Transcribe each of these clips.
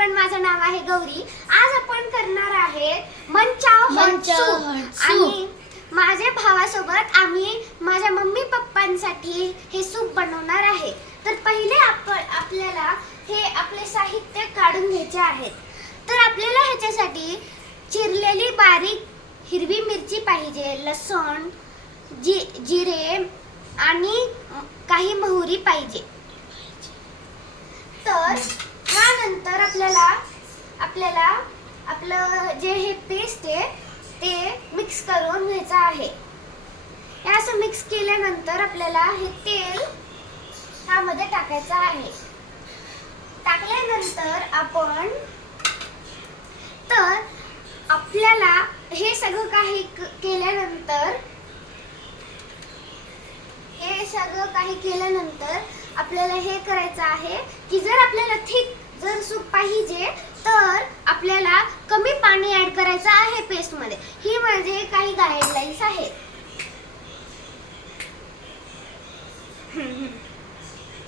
Everyone, माझं नाव आहे गौरी. आज आपण करणार आहे मनचाव हॉट सूप. आणि माझ्या भावासोबत आम्ही माझ्या मम्मी पप्पांसाठी हे सूप बनवणार आहे. तर पहिले आपल्याला हे आपले साहित्य काढून घ्यायचे आहेत. तर आपल्याला ह्याच्यासाठी चिरलेली बारीक हिरवी मिरची पाहिजे, लसूण, जिरे आणि काही मोहरी पाहिजे. तर त्यानंतर आपल्याला आपलं जे हे पेस्ट आहे ते मिक्स करून घ्यायचं आहे. हे असं मिक्स केल्यानंतर आपल्याला हे तेल ह्यामध्ये टाकायचं आहे. टाकल्यानंतर आपल्याला हे सगळं काही केल्यानंतर आपल्याला हे करायचं आहे की जर आपल्याला थिक सूप पाहिजे तर आपल्याला कमी पाणी ऍड करायचं आहे पेस्ट मध्ये. ही म्हणजे काही गाईडलाईन्स आहेत.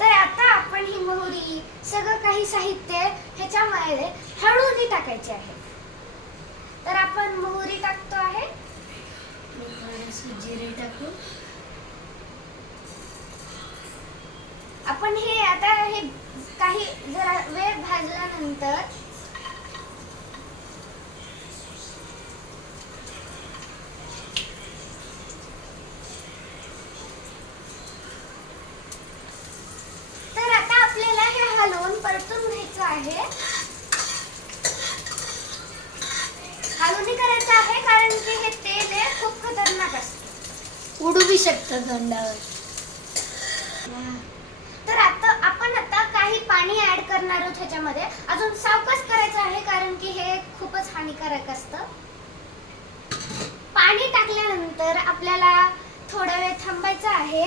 तर आता आपण ही मोहरी सगळं काही साहित्य ह्याच्यामध्ये हळूनी टाकायचे आहे. तर आपण मोहरी टाकतो आहे, जिरे टाकू. आपण हे आता हे काही जरा वेळ भाजल्यानंतर तर आता आपल्याला हे हलवून परतून घ्यायचं आहे. हलवून करायचं आहे कारण की हे तेल आहे खूप खतरनाक असतं, उडू बी शकतं तोंडावर. तर आपण आता काही पाणी ऍड करणार आहोत ह्याच्यामध्ये. अजून सावकाश करायचं आहे कारण की हे खूपच हानिकारक असतं. पाणी टाकल्यानंतर आपल्याला थोडा वेळ थांबायचं आहे.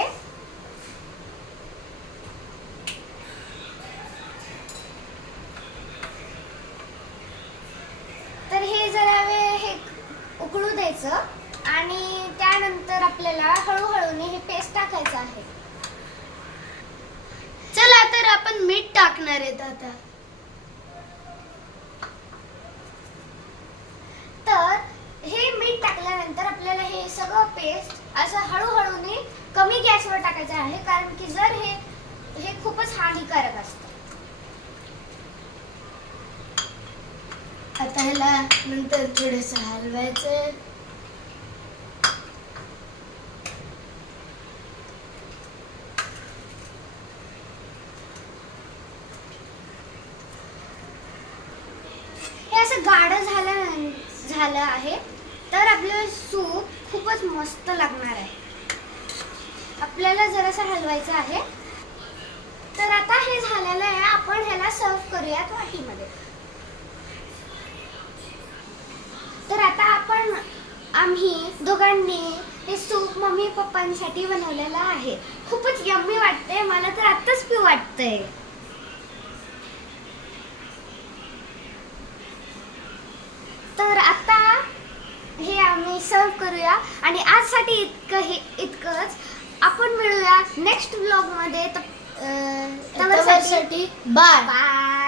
तर हे जरा वेळ हे उकळू द्यायचं आणि त्यानंतर आपल्याला हळूहळूने हे पेस्ट टाकायचं आहे. चला तर आपण मीठ टाकणार आहेत आता. तर हे मीठ टाकल्यानंतर आपल्याला हे सगळं पेस्ट असं हळूहळूने कमी गॅसवर टाकायचं आहे कारण की जर हे खूपच हानिकारक असतं. आता ह्याला नंतर थोडंसं हलवायचं. हे असं गाढ झालं आहे तर आपलं सूप खूपच मस्त लागणार आहे. आपल्याला जरासं हलवायचं आहे. तर आता हे झालेलं आहे. आपण ह्याला सर्व करूयात वाटीमध्ये. तर आता आम्ही दोघांनी हे सूप मम्मी पप्पांसाठी बनवलेलं आहे. खूपच यम्मी वाटतंय, मला तर आत्ताच पिऊ वाटतंय. तर आता हे आम्ही सर्व करूया आणि आजसाठी इतकंच. आपण मिळूया नेक्स्ट व्लॉग मध्ये. तवरसाठी बाय. बाय.